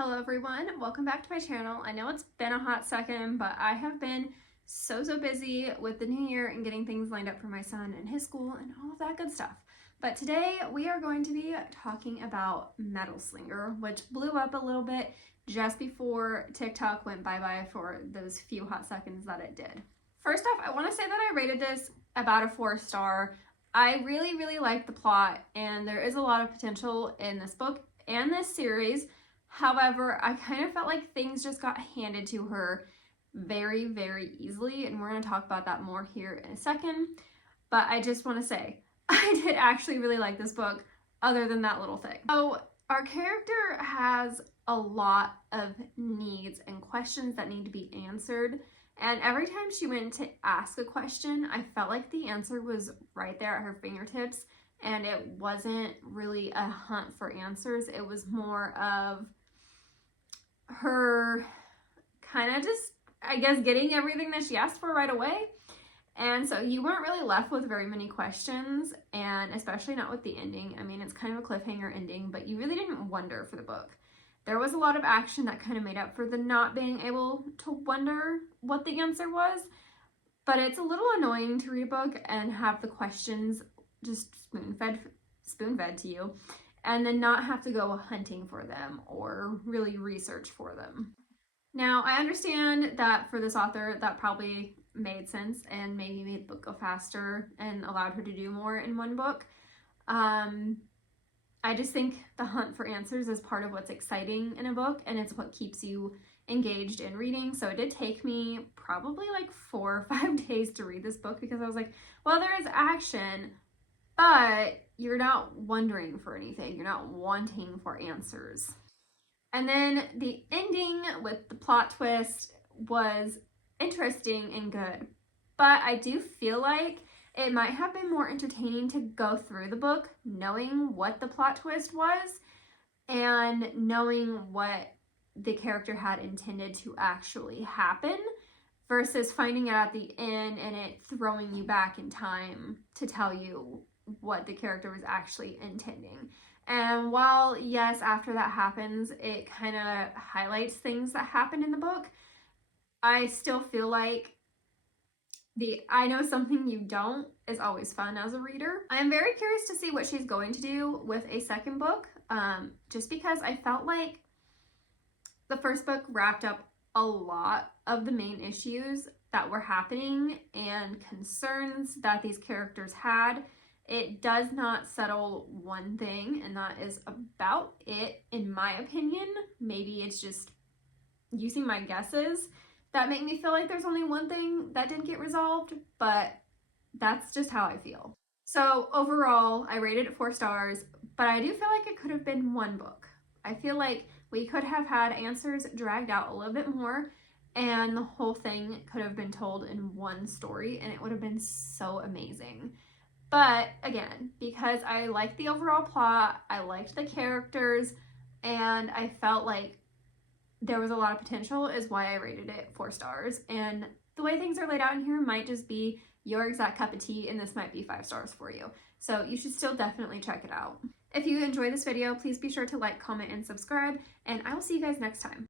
Hello everyone, welcome back to my channel. I know it's been a hot second, but I have been so busy with the new year and getting things lined up for my son and his school and all of that good stuff. But today we are going to be talking about Metal Slinger, which blew up a little bit just before TikTok went bye-bye for those few hot seconds that it did. First off, I want to say that I rated this about a 4-star. I really like the plot, and there is a lot of potential in this book and this series. However, I kind of felt like things just got handed to her very easily, and we're going to talk about that more here in a second. But I just want to say, I did actually really like this book, other than that little thing. So our character has a lot of needs and questions that need to be answered, and every time she went to ask a question, I felt like the answer was right there at her fingertips, and it wasn't really a hunt for answers. It was more of her kind of just, I guess, getting everything that she asked for right away. And so you weren't really left with very many questions, and especially not with the ending. I mean, it's kind of a cliffhanger ending, but you really didn't wonder for the book. There was a lot of action that kind of made up for the not being able to wonder what the answer was, but it's a little annoying to read a book and have the questions just spoon-fed to you, and then not have to go hunting for them or really research for them. Now, I understand that for this author, that probably made sense and maybe made the book go faster and allowed her to do more in one book. I just think the hunt for answers is part of what's exciting in a book, and it's what keeps you engaged in reading. So it did take me probably like 4 or 5 days to read this book, because I was like, well, there is action, but you're not wondering for anything. You're not wanting for answers. And then the ending with the plot twist was interesting and good, but I do feel like it might have been more entertaining to go through the book knowing what the plot twist was and knowing what the character had intended to actually happen, versus finding it at the end and it throwing you back in time to tell you what the character was actually intending. And while, yes, after that happens, it kind of highlights things that happened in the book, I still feel like the I know something you don't is always fun as a reader. I am very curious to see what she's going to do with a second book, just because I felt like the first book wrapped up a lot of the main issues that were happening and concerns that these characters had. It does not settle one thing, and that is about it, in my opinion. Maybe it's just using my guesses that make me feel like there's only one thing that didn't get resolved, but that's just how I feel. So overall, I rated it 4 stars, but I do feel like it could have been one book. I feel like we could have had answers dragged out a little bit more, and the whole thing could have been told in one story, and it would have been so amazing. But again, because I liked the overall plot, I liked the characters, and I felt like there was a lot of potential, is why I rated it 4 stars. And the way things are laid out in here might just be your exact cup of tea, and this might be 5 stars for you. So you should still definitely check it out. If you enjoyed this video, please be sure to like, comment, and subscribe, and I will see you guys next time.